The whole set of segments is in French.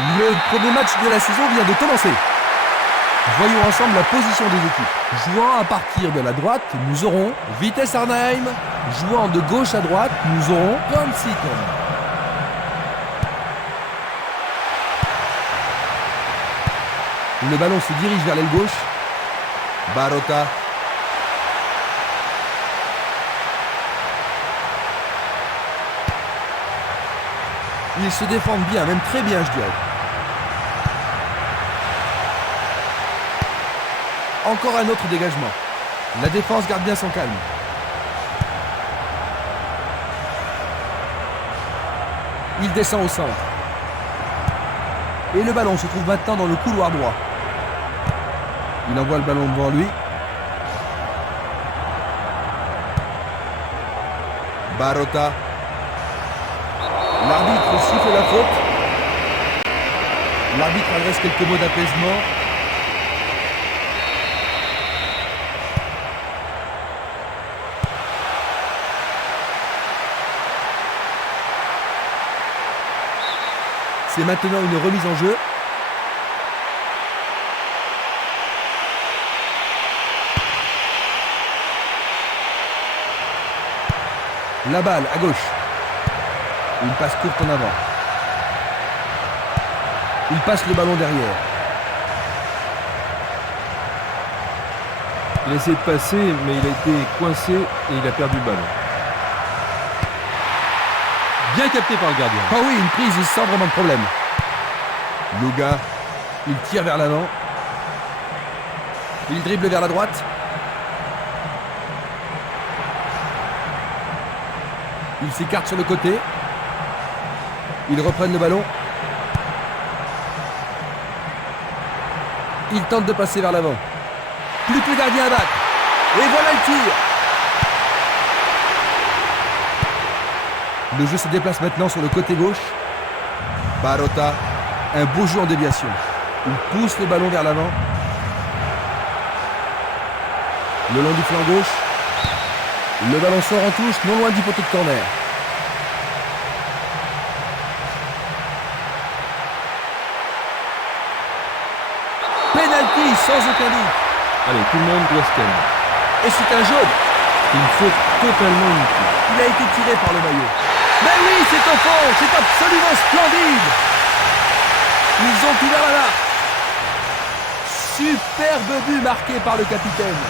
Le premier match de la saison vient de commencer. Voyons ensemble la position des équipes. Jouant à partir de la droite, nous aurons Vitesse Arnhem. Jouant de gauche à droite, nous aurons Gonsiton. Le ballon se dirige vers l'aile gauche. Barota. Ils se défendent bien, même très bien, je dirais. Encore un autre dégagement. La défense garde bien son calme. Il descend au centre. Et le ballon se trouve maintenant dans le couloir droit. Il envoie le ballon devant lui. Barota. L'arbitre siffle la faute. L'arbitre adresse quelques mots d'apaisement. C'est maintenant une remise en jeu. La balle à gauche. Une passe courte en avant. Il passe le ballon derrière. Il a essayé de passer, mais il a été coincé et il a perdu le ballon. Bien capté par le gardien. Ah oui, une prise sans vraiment de problème. Luga, il tire vers l'avant. Il dribble vers la droite. Il s'écarte sur le côté. Ils reprennent le ballon. Ils tentent de passer vers l'avant. Plus que le gardien à battre. Et voilà le tir. Le jeu se déplace maintenant sur le côté gauche. Barota, un beau jeu en déviation. Il pousse le ballon vers l'avant. Le long du flanc gauche. Le ballon sort en touche, non loin du poteau de corner. Penalty sans aucun doute. Allez, tout le monde doit se calmer. Et c'est un jaune. Une faute totalement inutile. Il a été tiré par le maillot. Mais oui, c'est au fond, c'est absolument splendide. Ils ont ouvert la marque. Superbe but marqué par le capitaine.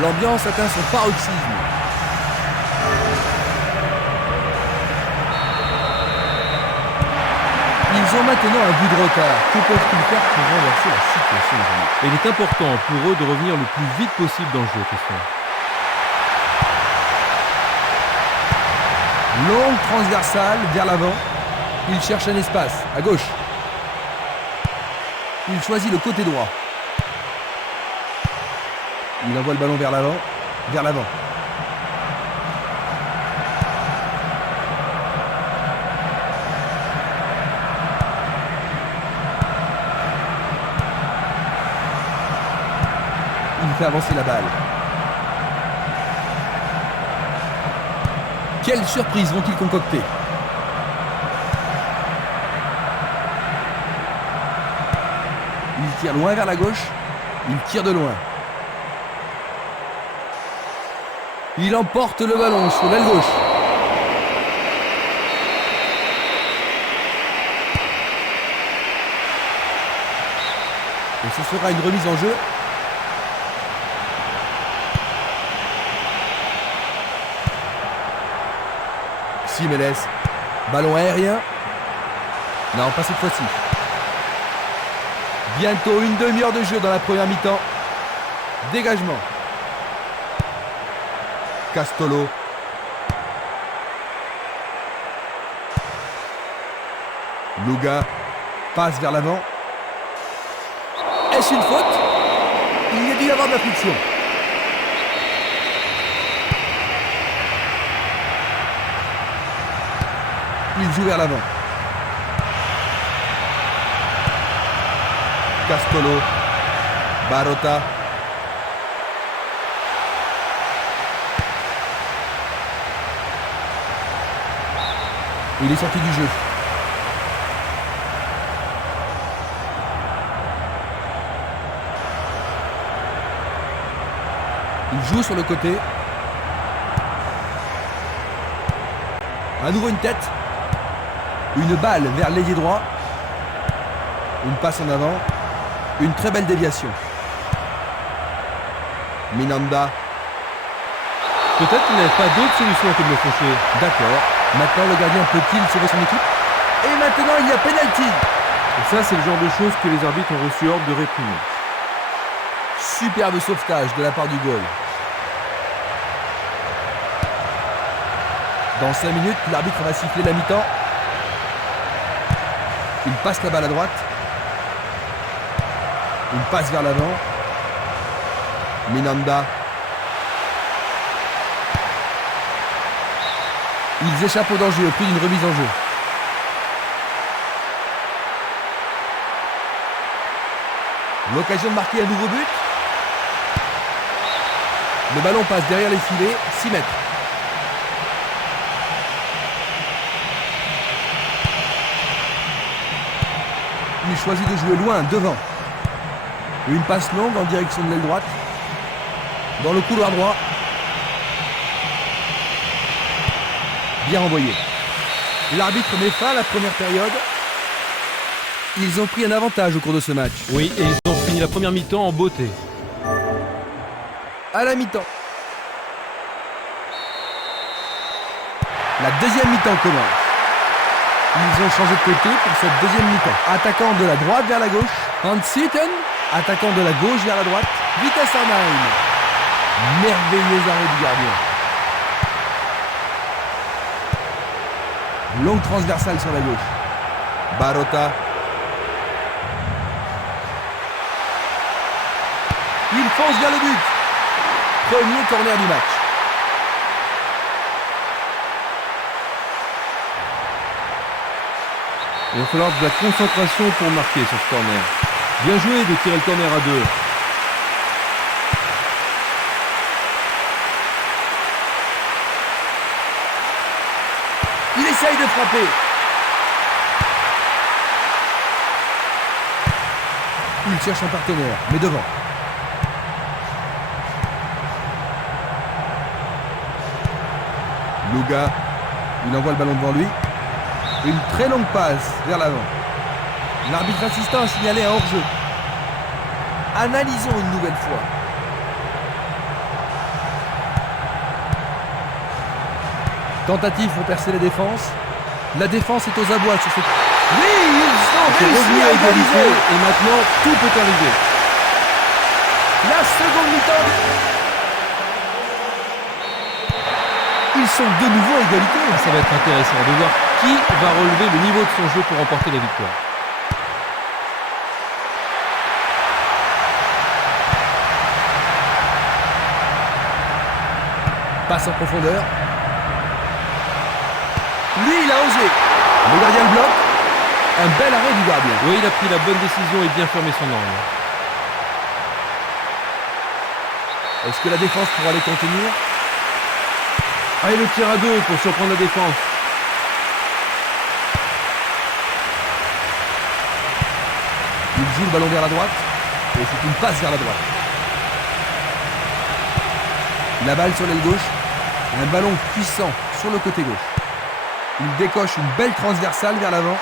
L'ambiance atteint son paroxysme. Ils ont maintenant un but de retard. Que peuvent-ils faire pour renverser la situation? Et il est important pour eux de revenir le plus vite possible dans le jeu, Christian. Longue transversale vers l'avant. Il cherche un espace, à gauche. Il choisit le côté droit. Il envoie le ballon vers l'avant. Vers l'avant. Il fait avancer la balle. Quelle surprise vont-ils concocter? Il tire loin vers la gauche. Il tire de loin. Il emporte le ballon sur l'aile gauche. Et ce sera une remise en jeu. Simeles, ballon aérien. Non, pas cette fois-ci. Bientôt une demi-heure de jeu dans la première mi-temps. Dégagement. Castolo. Luga passe vers l'avant. Est-ce une faute? Il y a dû y avoir de la friction. Il joue vers l'avant. Castolo. Barota. Il est sorti du jeu. Il joue sur le côté. À nouveau une tête. Une balle vers l'ailier droit. Une passe en avant. Une très belle déviation. Minanda. Peut-être qu'il n'avait pas d'autre solution que de le faucher. D'accord. Maintenant, le gardien peut-il sauver son équipe? Et maintenant, il y a pénalty. Et ça, c'est le genre de choses que les arbitres ont reçu ordre de réprimer. Superbe sauvetage de la part du goal. Dans 5 minutes, l'arbitre va siffler la mi-temps. Il passe la balle à droite. Une passe vers l'avant. Minanda. Ils échappent au danger au prix d'une remise en jeu. L'occasion de marquer un nouveau but. Le ballon passe derrière les filets, 6 mètres. Il choisit de jouer loin, devant. Une passe longue en direction de l'aile droite. Dans le couloir droit. Bien envoyé. L'arbitre met fin à la première période. Ils ont pris un avantage au cours de ce match. Oui, et ils ont fini la première mi-temps en beauté. À la mi-temps. La deuxième mi-temps commence. Ils ont changé de côté pour cette deuxième mi-temps. Attaquant de la droite vers la gauche. Hans Sitten. Attaquant de la gauche vers la droite. Vitesse Arnhem. Merveilleux arrêt du gardien. Longue transversale sur la gauche. Barota. Il fonce vers le but. Premier corner du match. Il va falloir de la concentration pour marquer sur ce corner. Bien joué de tirer le corner à 2. Il essaye de frapper. Il cherche un partenaire, mais devant. Luga, il envoie le ballon devant lui. Une très longue passe vers l'avant. L'arbitre assistant a signalé un hors-jeu. Analysons une nouvelle fois. Tentative pour percer les défenses. La défense est aux abois sur cette... Oui, ils ont réussi à égaliser. Et maintenant, tout peut arriver. La seconde mi-temps. Ils sont de nouveau à égalité. Ça va être intéressant de voir qui va relever le niveau de son jeu pour remporter la victoire. Passe en profondeur. Lui, il a osé. Le gardien le bloque. Un bel arrêt du gardien. Oui, il a pris la bonne décision et bien fermé son angle. Est-ce que la défense pourra les contenir? Allez, le tir à 2 pour surprendre la défense. Il joue le ballon vers la droite. Et c'est une passe vers la droite. La balle sur l'aile gauche. Un ballon puissant sur le côté gauche. Il décoche une belle transversale vers l'avant.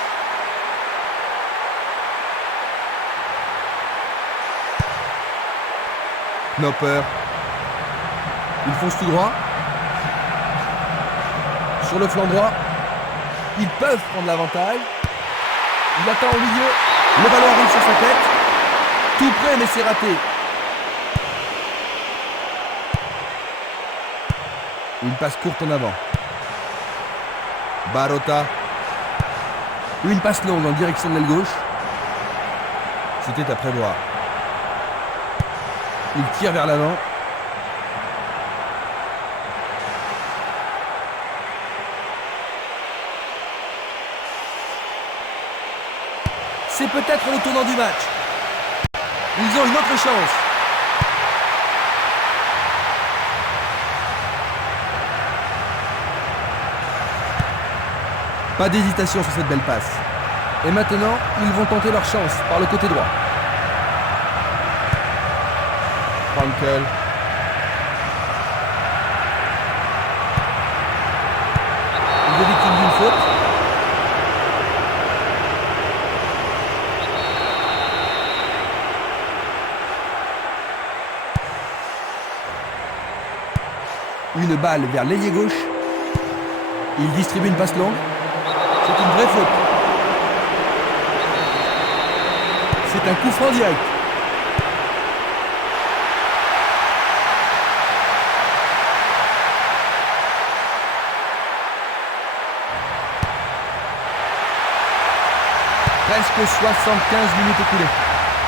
Knopper. Il fonce tout droit. Sur le flanc droit. Ils peuvent prendre l'avantage. Il attend au milieu. Le ballon arrive sur sa tête. Tout près, mais c'est raté. Une passe courte en avant. Barota. Une passe longue en direction de l'aile gauche. C'était à prévoir. Il tire vers l'avant. C'est peut-être le tournant du match. Ils ont une autre chance. Pas d'hésitation sur cette belle passe. Et maintenant, ils vont tenter leur chance par le côté droit. Frankel. Une balle vers l'ailier gauche. Il distribue une passe longue. C'est une vraie faute. C'est un coup franc direct. Presque 75 minutes écoulées.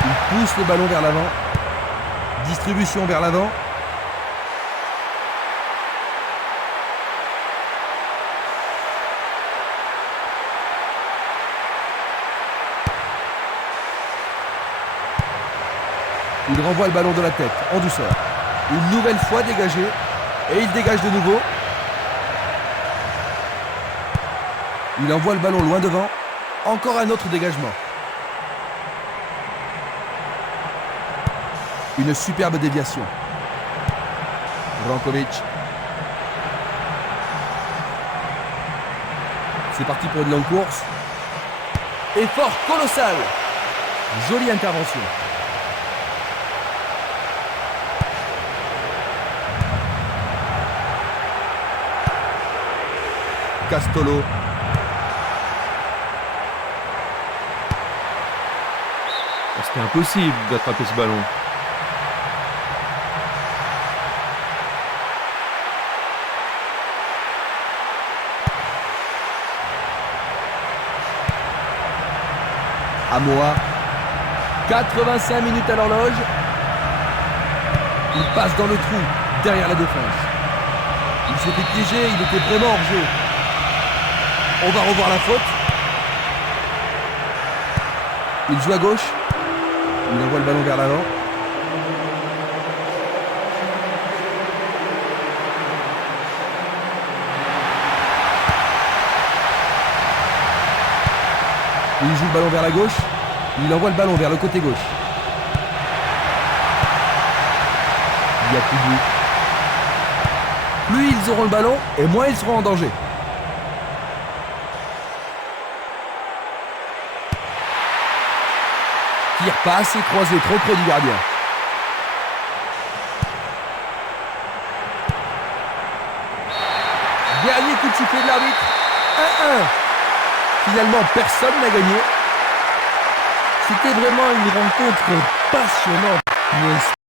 Il pousse le ballon vers l'avant. Distribution vers l'avant. Il renvoie le ballon de la tête, en douceur. Une nouvelle fois dégagé. Et il dégage de nouveau. Il envoie le ballon loin devant. Encore un autre dégagement. Une superbe déviation. Brankovic. C'est parti pour une longue course. Effort colossal. Jolie intervention. Castolo. C'était impossible d'attraper ce ballon. Amoa. 85 minutes à l'horloge. Il passe dans le trou, derrière la défense. Il s'était piégé, il était vraiment hors jeu. On va revoir la faute. Il joue à gauche. Il envoie le ballon vers l'avant. Il joue le ballon vers la gauche. Il envoie le ballon vers le côté gauche. Il y a plus de but. Plus ils auront le ballon, et moins ils seront en danger. Tire pas assez croisé, trop près du gardien. Dernier coup de sifflet de l'arbitre. 1-1. Finalement, personne n'a gagné. C'était vraiment une rencontre passionnante.